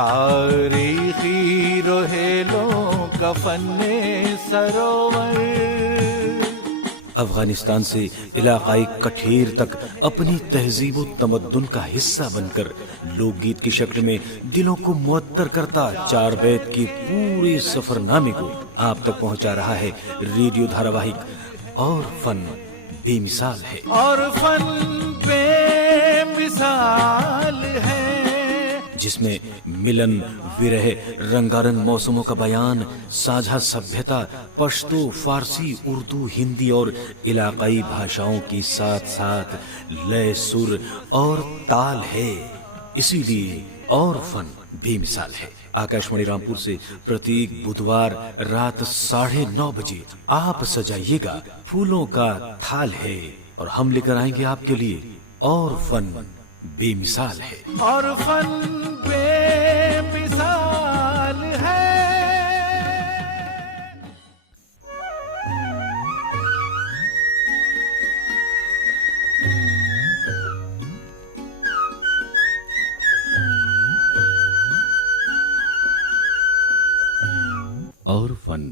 تاریخی روہیلوں کا فن سروور، افغانستان سے علاقائی کٹھیر تک اپنی تہذیب و تمدن کا حصہ بن کر لوک گیت کی شکل میں دلوں کو معطر کرتا چار بیت کی پورے سفر نامے کو آپ تک پہنچا رہا ہے ریڈیو دھاراواہک اور فن بے مثال ہے، اور فن بے مثال ہے، جس میں ملن، ورہ، رنگارنگ موسموں کا بیان، ساجھا سبھیتا، پشتو، فارسی، اردو، ہندی اور علاقائی بھاشاؤں کی ساتھ ساتھ لے، سر اور تال ہے۔ اسی لیے اور فن بے مثال ہے۔ آکاشوانی رامپور سے پرتیک بدھوار رات 9:30 بجے آپ سجائیے گا پھولوں کا تھال ہے، اور ہم لے کر آئیں گے آپ کے لیے اور فن بے مثال ہے، اور فن بے مثال ہے۔ اور فن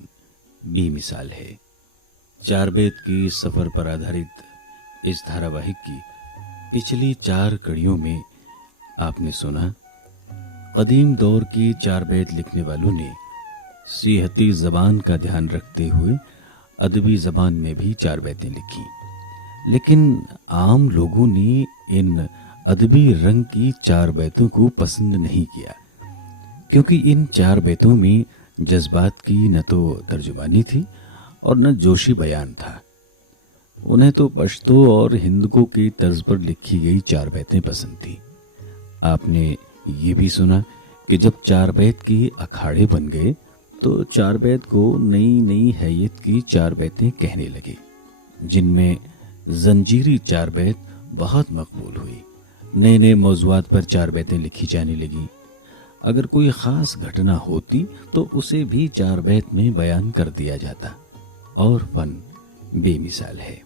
بے مثال ہے۔ چار بیت کی سفر پر آدھارت اس دھاراواہک کی پچھلی 4 کڑیوں میں آپ نے سنا قدیم دور کی چار بیت لکھنے والوں نے سیحتی زبان کا دھیان رکھتے ہوئے ادبی زبان میں بھی 4 بیتیں لکھی، لیکن عام لوگوں نے ان ادبی رنگ کی 4 بیتوں کو پسند نہیں کیا، کیونکہ ان 4 بیتوں میں جذبات کی نہ تو ترجمانی تھی اور نہ جوشی بیان تھا۔ انہیں تو پشتو اور ہندکو کی طرز پر لکھی گئی 4 بیتیں پسند تھی۔ آپ نے یہ بھی سنا کہ جب 4 بیت کی اکھاڑے بن گئے تو 4 بیت کو نئی نئی حیت کی 4 بیتیں کہنے لگے، جن میں زنجیری 4 بیت بہت مقبول ہوئی۔ نئے نئے موضوعات پر 4 بیتیں لکھی جانے لگیں۔ اگر کوئی خاص گھٹنا ہوتی تو اسے بھی 4 بیت میں بیان کر دیا جاتا، اور فن بے مثال ہے۔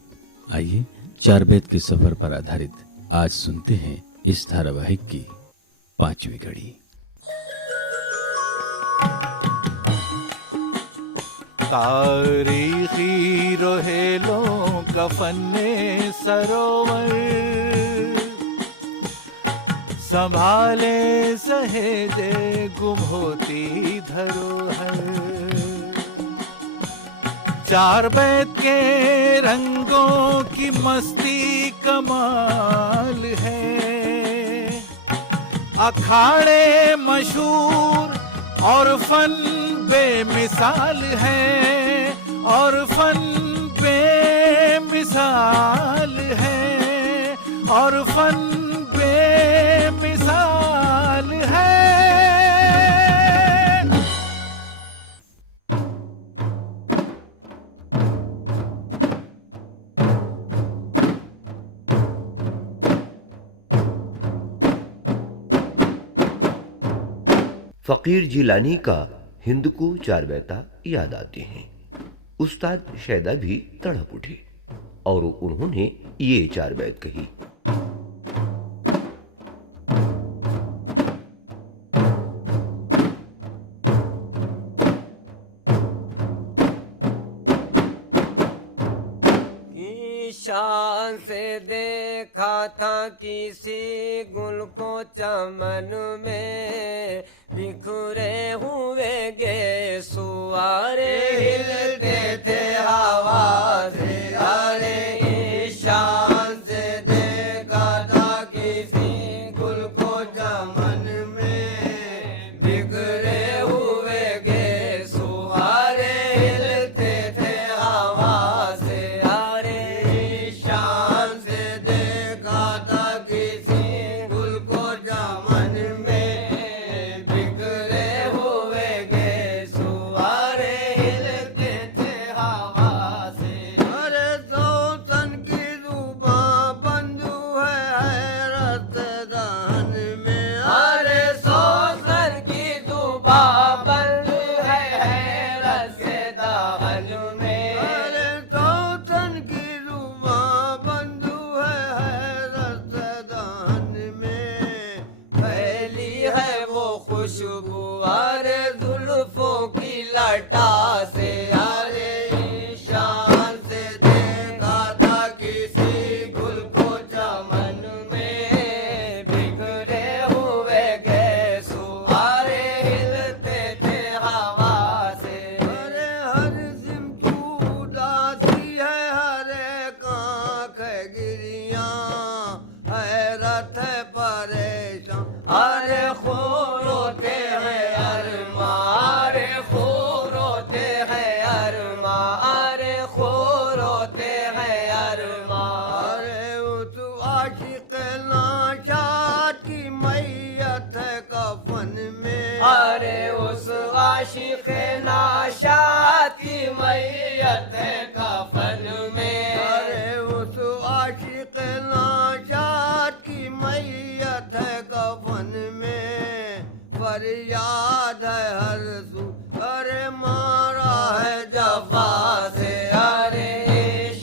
آئیے 4 بیت کے سفر پر آدھارت آج سنتے ہیں اس دھاراواہک کی 5ویں کڑی۔ تاریخی روہیلوں کا فن سروور، سنبھالے سہیجے گم ہوتی دھروہر، 4 بیت کے رنگوں کی مستی کمال ہے، اکھاڑے مشہور اور فن بے مثال ہے، اور فن بے مثال ہے، اور فن بے مثال ہے۔ فقیر جیلانی کا ہندکو 4 بیتہ یاد آتے ہیں۔ استاد شیدا بھی تڑپ اٹھے اور انہوں نے یہ 4 بیت کہی۔ شان سے دیکھا تھا کسی گل کو چمن میں، بکھرے ہوئے گے سوارے ہلتے تھے ہوا سے، ارے شان سے دیکھا تھا کسی گل کو چمن میں، بکھرے ہوئے گے سوارے ہلتے تھے ہوا سے، عاشق ناشاد کی میت ہے کفن میں، ارے اس عاشق ناشاد کی میت ہے کفن میں، ارے اس عاشق ناشاد کی میت ہے کفن میں، فریاد ہے ہر سو ارے مارا ہے جفا سے، ارے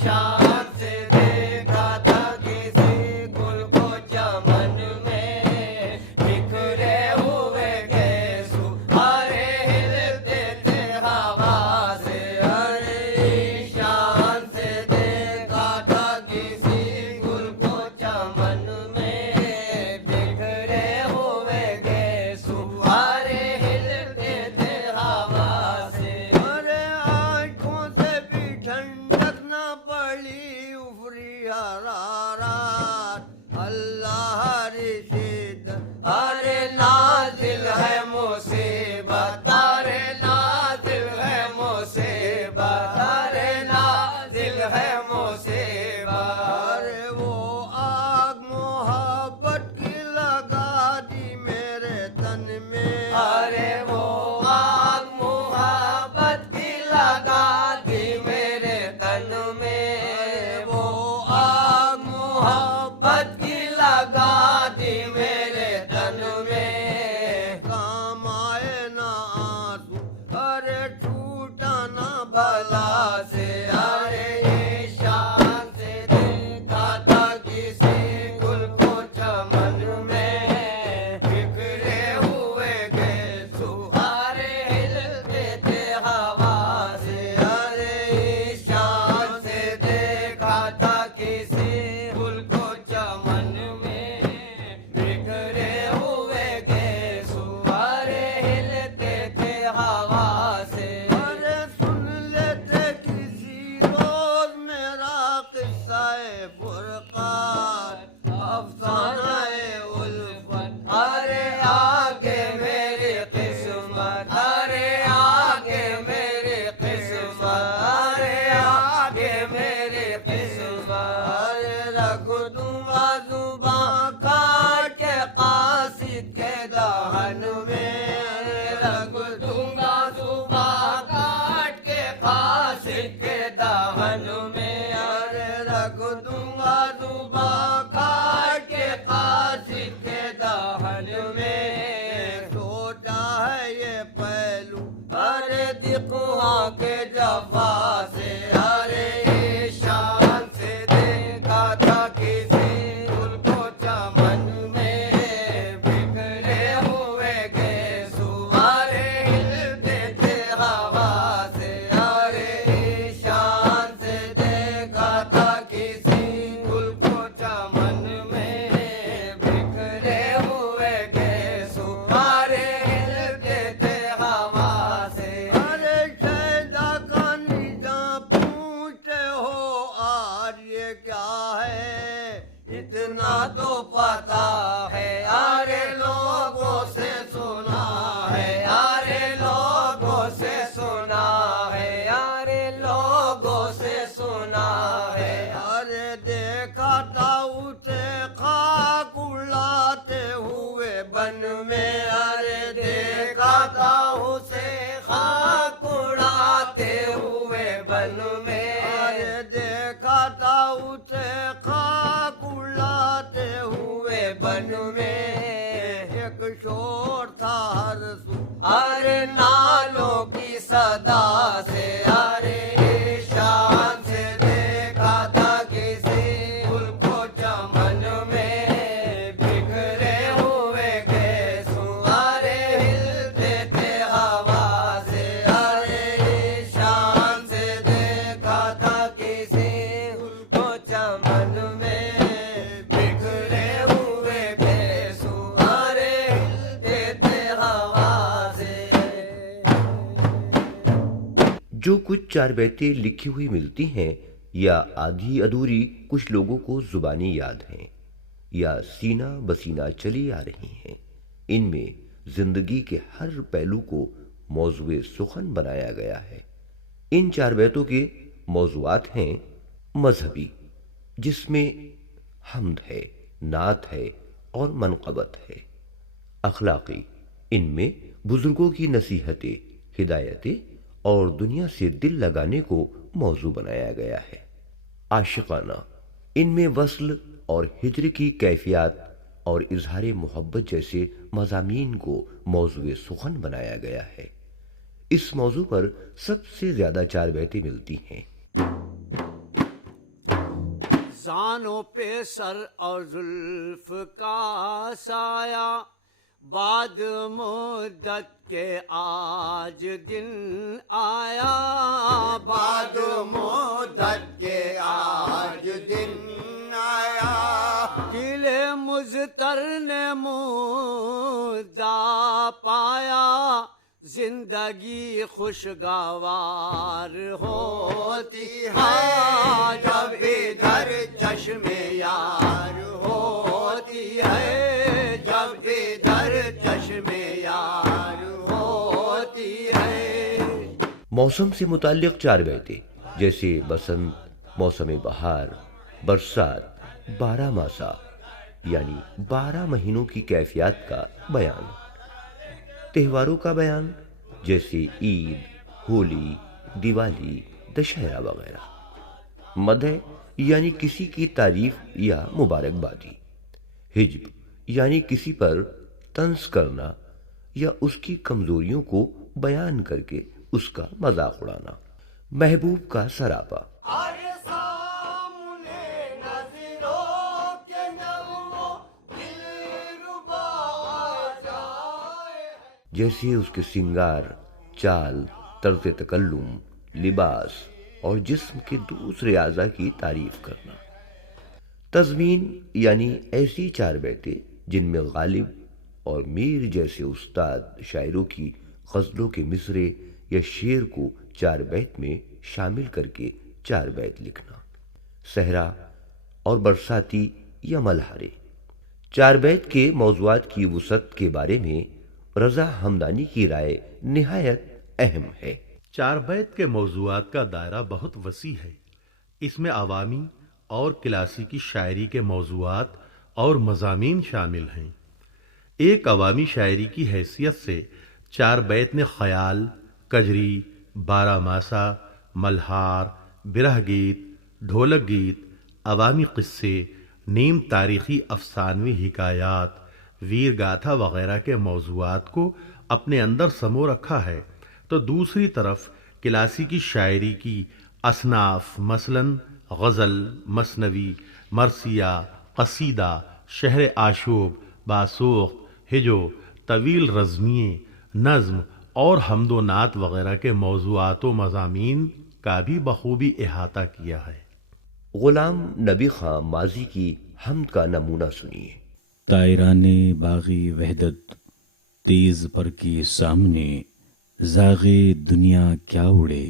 شان سے دیکھا تھا کسی گل کو چمن میں، بکھرے ہوئے گیسو ارے ہلتے تھے ہوا سے، ارے شان سے دیکھا تھا کسی گل کو چمن میں، بکھرے ہوئے گیسو ارے ہلتے تھے ہوا سے، ارے آنکھوں سے بھی ٹھنڈک نہ پڑی افری حرارات، اللہ رشید ارے نازل ہے مصیبت، ارے نازل ہے مصیبت، ارے نازل ہے مصیبت، ارے وہ آگ محبت کی لگا دی میرے تن میں، ارے وہ آگ محبت کی لگا دی میرے تن میں، وہ آگ محبت کی لگا دی میرے تن میں، کام آئے نہ آنسو ارے چھوٹا نہ بھلا بلا سے، ارے شان سے دیکھا تھا کسی گل کو چمن میں، بکھرے ہوئے گیسو ارے ہلتے تھے ہوا سے، ارے شان سے دیکھا تھا کسی گل کو چمن میں، بکھرے ہوئے گیسو ارے ہلتے تھے ہوا سے، ارے سن لیتے کسی روز میرا قصہ فرقان، افسانہ الفت، ارے آگے میری قسمت، ارے آگے میری قسمت، ارے آگے میری قسمت، ارے رکھ دوں گا زباں کاٹ کے قاصد کے دہن میں، رکھ دوں گا صبح کاٹ کے قاصد کے دہن میں، ارے رکھ دوں گا زباں کاٹ کے قاصد کے دہن میں، سوچا ہے یہ پہلو ارے دکھوا کے جفا سے، ارے شان سے دیکھا تھا کسی گل کو چمن میں، بکھرے ہوئے گیسو ارے ہلتے تھے ہوا سے، ارے شان سے دیکھا تھا کسی گل کو چمن میں، بکھرے ہوئے گیسو ارے ہلتے تھے ہوا سے، ارے شہدا کا نظام پوچھتے ہو آج یہ کیا ہے، اتنا تو پتا ہے ارے لوگوں سے سنا ہے، ارے لوگوں سے سنا ہے، ارے لوگوں سے سنا ہے، ارے دیکھا تھا اسے خاک اڑاتے ہوئے بن میں، ارے دیکھا تھا اسے خاک اڑاتے ہوئے بن میں، ارے دیکھا تھا اسے خاک اڑاتے ہوئے بن میں، ایک شور تھا ہر سو ارے نالوں کی صدا سے، ارے شان سے دیکھا تھا کسی گل کو چمن میں، بکھرے ہوئے گیسو ارے ہلتے تھے ہوا سے، ارے شان سے دیکھا تھا کسی گل کو چمن میں، بکھرے ہوئے گیسو ارے ہلتے تھے ہوا سے، جو کچھ چار بیتیں لکھی ہوئی ملتی ہیں یا آدھی ادھوری کچھ لوگوں کو زبانی یاد ہیں یا سینہ بسینہ چلی آ رہی ہیں، ان میں زندگی کے ہر پہلو کو موضوع سخن بنایا گیا ہے۔ ان چار بیتوں کے موضوعات ہیں: مذہبی، جس میں حمد ہے، نعت ہے اور منقبت ہے۔ اخلاقی، ان میں بزرگوں کی نصیحتیں، ہدایتیں اور دنیا سے دل لگانے کو موضوع بنایا گیا ہے۔ عاشقانہ، ان میں وصل اور ہجر کی کیفیات اور اظہار محبت جیسے مضامین کو موضوع سخن بنایا گیا ہے۔ اس موضوع پر سب سے زیادہ 4 بیتیں ملتی ہیں۔ زانوں پہ سر اور زلف کا سایہ، بعد مدت کے آج دن آیا، بعد مدت کے آج دن آیا، دل مضطر نے مدعا پایا، زندگی خوشگوار ہوتی ہے جب ادھر چشم یار ہوتی ہے، جب ادھر چشم یار ہوتی ہے۔ موسم سے متعلق 4 بیتیں جیسے بسنت، موسم بہار، برسات، 12 ماسا یعنی 12 مہینوں کی کیفیات کا بیان، تہواروں کا بیان جیسے عید، ہولی، دیوالی، دشہرا وغیرہ، مدح یعنی کسی کی تعریف یا مبارکبادی، حجب یعنی کسی پر طنز کرنا یا اس کی کمزوریوں کو بیان کر کے اس کا مذاق اڑانا، محبوب کا سراپا، جیسے اس کے سنگار، چال، طرز تکلم، لباس اور جسم کے دوسرے اعضاء کی تعریف کرنا۔ تضمین یعنی ایسی 4 بیتیں جن میں غالب اور میر جیسے استاد شاعروں کی غزلوں کے مصرے یا شعر کو 4 بیت میں شامل کر کے 4 بیت لکھنا۔ صحرا اور برساتی یا ملحرے، 4 بیت کے موضوعات کی وسعت کے بارے میں رضا ہمدانی کی رائے نہایت اہم ہے۔ 4 بیت کے موضوعات کا دائرہ بہت وسیع ہے۔ اس میں عوامی اور کلاسیکی شاعری کے موضوعات اور مضامین شامل ہیں۔ ایک عوامی شاعری کی حیثیت سے 4 بیت نے خیال، کجری، 12 ماسا، ملہار، برہ گیت، ڈھولک گیت، عوامی قصے، نیم تاریخی افسانوی حکایات، ویر گاتھا وغیرہ کے موضوعات کو اپنے اندر سمو رکھا ہے، تو دوسری طرف کلاسیکی شاعری کی اصناف مثلاً غزل، مثنوی، مرثیہ، قصیدہ، شہر آشوب، باسوخت، ہجو، طویل رزمیے، نظم اور حمد و نعت وغیرہ کے موضوعات و مضامین کا بھی بخوبی احاطہ کیا ہے۔ غلام نبی خاں ماضی کی حمد کا نمونہ سنیے۔ طائران باغی وحدت تیز پر کی سامنے، زاغے دنیا کیا اڑے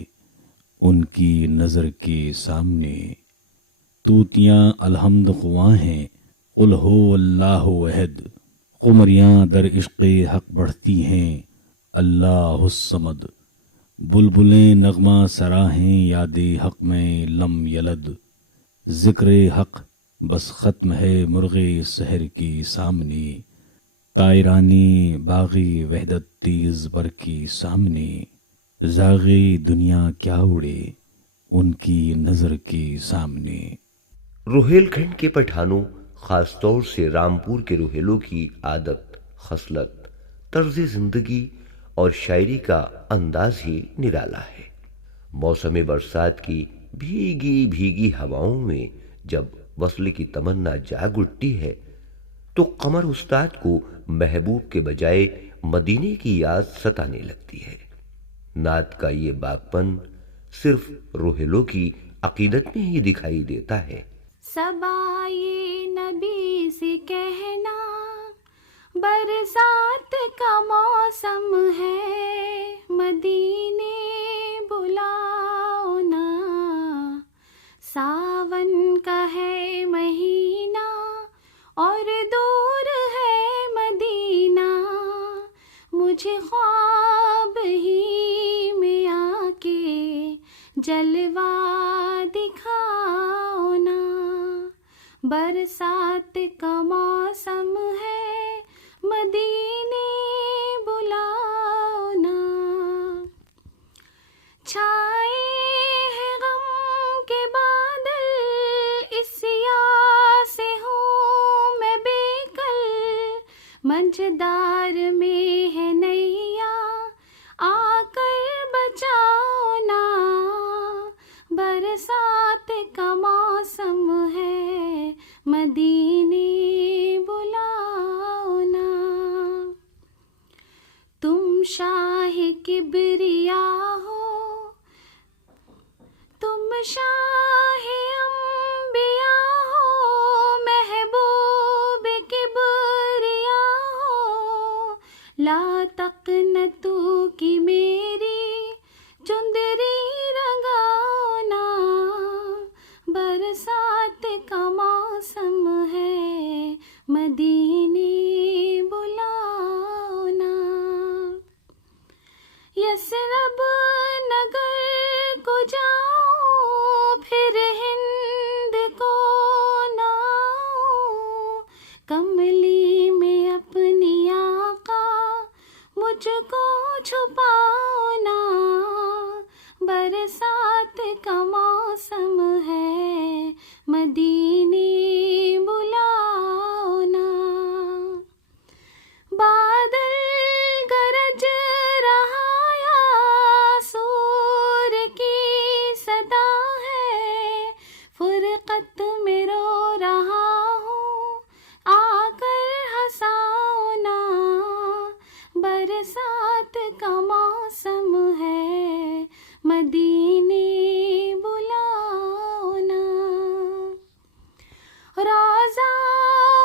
ان کی نظر کے سامنے، طوطیاں الحمد خواں ہیں قل ہو اللہ احد، قمریاں در عشق حق بڑھتی ہیں اللہ الصمد، بلبلیں نغمہ سرا ہیں یاد حق میں لم یلد، ذکر حق بس ختم ہے مرغ سحر کی سامنے، طائرانی باغی وحدت تیز بر کی سامنے، زاغی دنیا کیا اڑے ان کی نظر کے سامنے۔ روہیل کھنڈ کے پٹھانوں، خاص طور سے رامپور کے روہیلوں کی عادت، خصلت، طرز زندگی اور شاعری کا انداز ہی نرالا ہے۔ موسم برسات کی بھیگی بھیگی ہواؤں میں جب وصل کی تمنا جاگ اٹھتی ہے تو قمر استاد کو محبوب کے بجائے مدینے کی یاد ستانے لگتی ہے۔ نعت کا یہ باغپن صرف روہیلوں کی عقیدت میں ہی دکھائی دیتا ہے۔ صبائے نبی سے کہنا برسات کا موسم ہے، مدینے بلاؤ نا، ساون کا ہے مہینہ اور دور ہے مدینہ، مجھے خواب ہی میں آ کے جلوہ دکھاؤ نا، برسات کا منجدار میں ہے نیا آ کر بچاؤ نا، برسات کا موسم ہے مدینے بلاؤ نا، تم شاہ کبریا ہو، تم شاہ انبیاء ہو، محبوب کبریا ہو، لا تقنطوا کی میری چندری رنگاؤ نا، برسات کا موسم ہے مدینے بلاؤ نا، یثرب نگر کو جاؤ پھر ہند کو نہ آؤں، کملی میں اپنی آقا مجھ کو چھپاؤ نا، برسات کا موسم ہے مدینے بلاؤ نا، بادل گرج رہا یا سور کی صدا ہے، فرقت میں رو رہا ہوں آ کر ہنساؤ نا، برسات کا موسم ہے مدینے بلاؤ نا، روضہ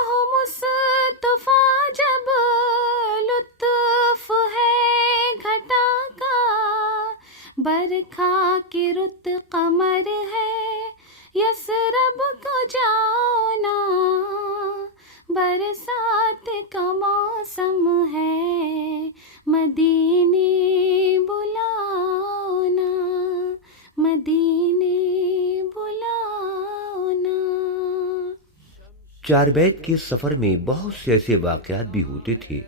ہو مصطفیٰ جب لطف ہے گھٹا کا، برکھا کی رت قمر ہے یثرب کو جاؤ نا، برسات کا موسم ہے مدینے بلاؤ نا، مدینے بلاؤ نا۔ چار بیت کے سفر میں بہت سے ایسے واقعات بھی ہوتے تھے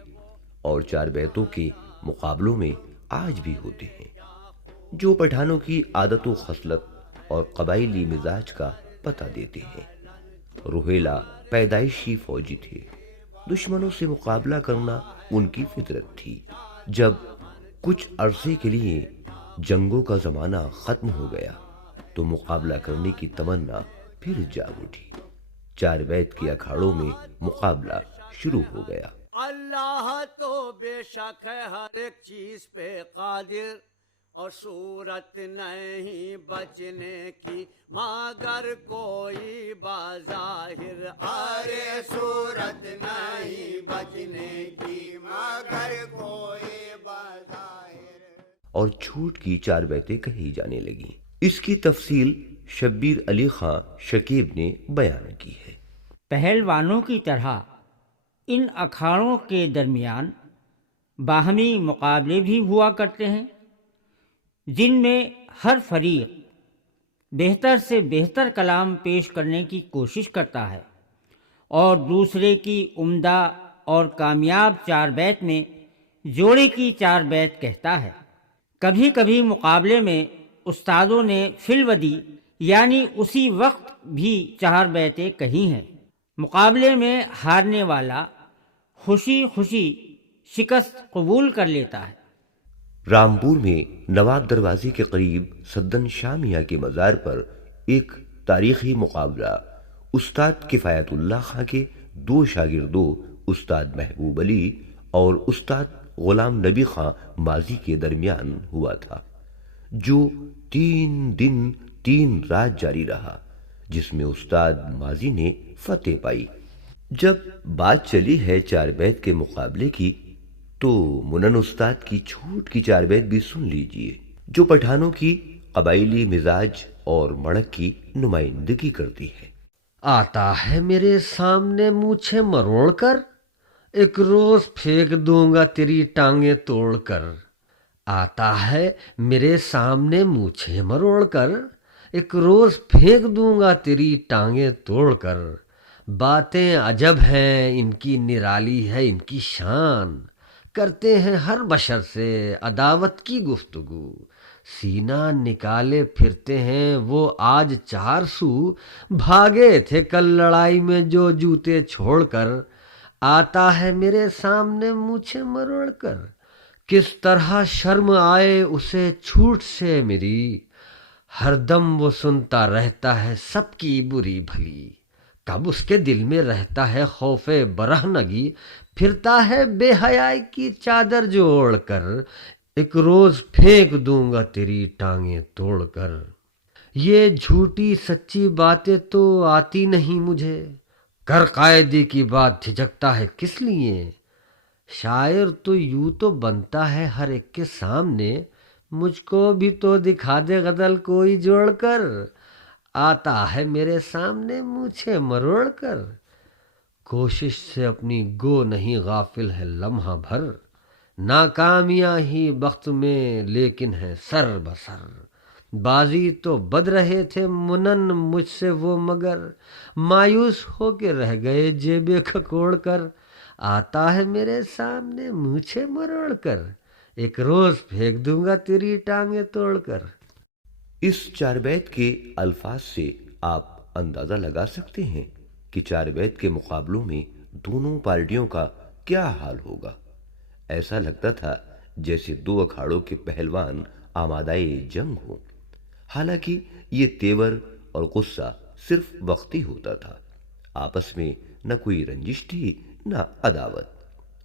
اور چار بیتوں کے مقابلوں میں آج بھی ہوتے ہیں جو پٹھانوں کی عادت و خصلت اور قبائلی مزاج کا پتہ دیتے ہیں۔ روہیلا پیدائشی فوجی تھے، دشمنوں سے مقابلہ کرنا ان کی فطرت تھی۔ جب کچھ عرصے کے لیے جنگوں کا زمانہ ختم ہو گیا تو مقابلہ کرنے کی تمنا پھر جاگ اٹھی۔ چار بیت کے اکھاڑوں میں مقابلہ شروع ہو گیا۔ اللہ تو بے شک ہے ہر ایک چیز پہ قادر، اور صورت نہیں بچنے کی مگر کوئی بظاہر، ارے صورت نہیں بچنے کی مگر کوئی بظاہر، اور چھوٹ کی چار بیتیں کہی جانے لگیں۔ اس کی تفصیل شبیر علی خان شکیب نے بیان کی ہے۔ پہلوانوں کی طرح ان اکھاڑوں کے درمیان باہمی مقابلے بھی ہوا کرتے ہیں، جن میں ہر فریق بہتر سے بہتر کلام پیش کرنے کی کوشش کرتا ہے اور دوسرے کی عمدہ اور کامیاب چار بیت میں جوڑے کی چار بیت کہتا ہے۔ کبھی کبھی مقابلے میں استادوں نے فی الودی یعنی اسی وقت بھی چار بیتیں کہی ہیں۔ مقابلے میں ہارنے والا خوشی خوشی شکست قبول کر لیتا ہے۔ رامپور میں نواب دروازے کے قریب سدن شامیہ کے مزار پر ایک تاریخی مقابلہ استاد کفایت اللہ خان کے دو شاگردوں استاد محبوب علی اور استاد غلام نبی خان ماضی کے درمیان ہوا تھا، جو 3 دن 3 رات جاری رہا، جس میں استاد ماضی نے فتح پائی۔ جب بات چلی ہے چار بیت کے مقابلے کی تو منن استاد کی چھوٹ کی چار بیت بھی سن لیجئے، جو پٹھانوں کی قبائلی مزاج اور مڑک کی نمائندگی کرتی ہے۔ آتا ہے میرے سامنے مونچھیں مروڑ کر، ایک روز پھینک دوں گا تیری ٹانگیں توڑ کر۔ آتا ہے میرے سامنے مونچھیں مروڑ کر، ایک روز پھینک دوں گا تیری ٹانگیں توڑ کر۔ باتیں عجب ہیں ان کی، نرالی ہے ان کی شان، کرتے ہیں ہر بشر سے عداوت کی گفتگو۔ سینہ نکالے پھرتے ہیں وہ آج 4 سو، بھاگے تھے کل لڑائی میں جو جوتے چھوڑ کر۔ آتا ہے میرے سامنے مونچھیں مروڑ کر، کس طرح شرم آئے اسے چھوٹ سے میری، ہر دم وہ سنتا رہتا ہے سب کی بری بھلی، کب اس کے دل میں رہتا ہے خوف برہنگی، پھرتا ہے بے حیائی کی چادر جو اوڑھ کر، ایک روز پھینک دوں گا تیری ٹانگیں توڑ کر۔ یہ جھوٹی سچی باتیں تو آتی نہیں مجھے، کر قائدی کی بات جھجکتا ہے کس لیے، شاعر تو یوں تو بنتا ہے ہر ایک کے سامنے، مجھ کو بھی تو دکھا دے غزل کوئی جوڑ کر، آتا ہے میرے سامنے مونچھیں مروڑ کر، کوشش سے اپنی گو نہیں غافل ہے لمحہ بھر، ناکامیاں ہی بخت میں لیکن ہے سر بسر، بازی تو بد رہے تھے منن مجھ سے وہ مگر، مایوس ہو کے رہ گئے جیبیں کھکوڑ کر، آتا ہے میرے سامنے مونچھیں مروڑ کر، ایک روز پھینک دوں گا تیری ٹانگیں توڑ کر۔ اس چار بیت کے الفاظ سے آپ اندازہ لگا سکتے ہیں کہ چار بیت کے مقابلوں میں دونوں پارٹیوں کا کیا حال ہوگا۔ ایسا لگتا تھا جیسے دو اکھاڑوں کے پہلوان آمادہ جنگ ہوں، حالانکہ یہ تیور اور غصہ صرف وقتی ہوتا تھا، آپس میں نہ کوئی رنجش تھی نہ عداوت۔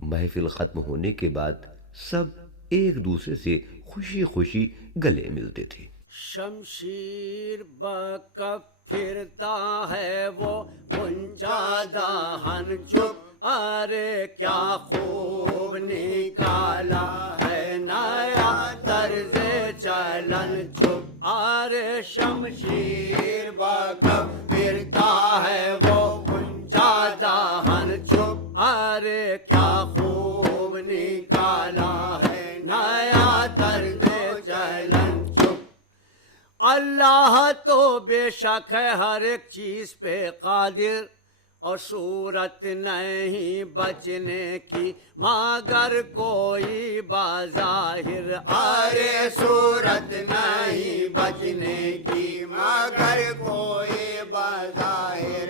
محفل ختم ہونے کے بعد سب ایک دوسرے سے خوشی خوشی گلے ملتے تھے۔ شمشیر بکف پھرتا ہے وہ غنچہ دہن چپ، ارے کیا خوب نکالا ہے نیا طرز چلن چپ، ارے شمشیر بکف پھرتا ہے وہ غنچہ دہن چپ، ارے کیا خوب نکالا ہے نیا طرز چلن چپ۔ اللہ تو بے شک ہے ہر ایک چیز پہ قادر، اور صورت نہیں بچنے کی مگر کوئی بظاہر، ارے صورت نہیں بچنے کی مگر کوئی بظاہر،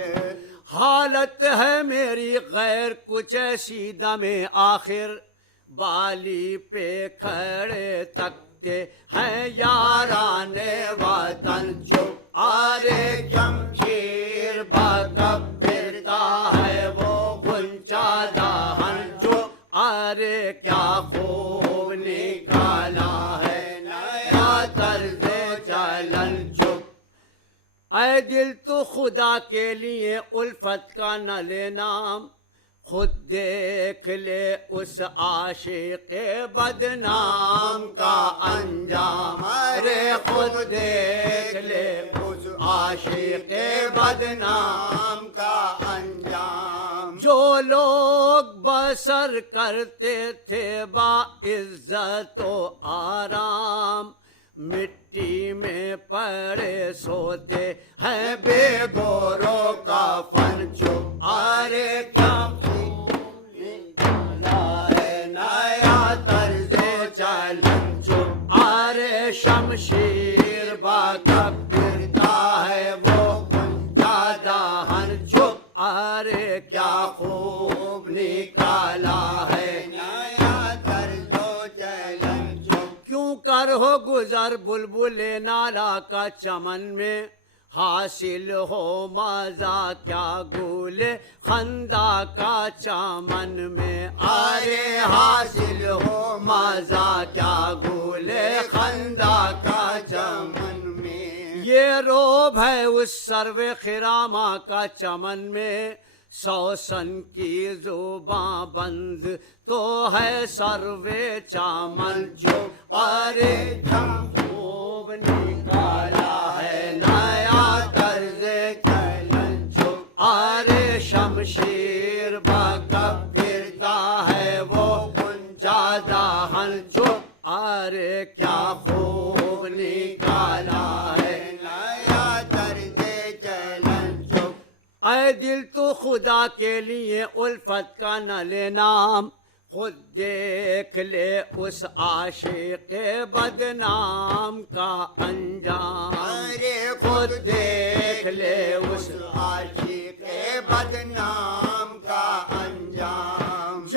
حالت ہے میری غیر کچھ ایسی دم آخر، بالی پہ کھڑے تکتے ہیں یاران وطن چپ، ارے شمشیر بکف پھرتا ہے وہ غنچہ دہن چپ، ارے کیا خوب نکالا ہے نیا طرز چلن چپ۔ اے دل تو خدا کے لیے الفت کا نہ لے نام، خود دیکھ لے اس عاشق بدنام کا انجام، ارے خود دیکھ لے اس عاشق بدنام کا انجام، جو لوگ بسر کرتے تھے با عزت و آرام، مٹی میں پڑے سوتے ہیں بے گوروں کا فن چپ، ارے کیا شمشیر بکف پھرتا ہے وہ غنچہ دہن چپ، ارے کیا خوب نکالا ہے نیا طرز چلن چپ۔ کیوں کر ہو گزر بلبل نالا کا چمن میں، حاصل ہو مزہ کیا گل خندہ کا چمن میں، ارے حاصل ہو مزہ کیا گل خندہ کا چمن میں، یہ روب ہے اس سرو خرامہ کا چمن میں، سوسن کی زباں بند تو ہے سرو چمن جو، ارے خوب نکالا ہے نیا طرز چلن چپ، ارے شمشیر بکف پھرتا ہے وہ غنچہ دہن چپ، ارے کیا خوب نکالا ہے نیا طرز چلن چپ۔ اے دل تو خدا کے لیے الفت کا نہ لے نام، خود دیکھ لے اس عاشق بدنام کا انجام، ارے خود دیکھ لے اس عاشق بدنام کا انجام۔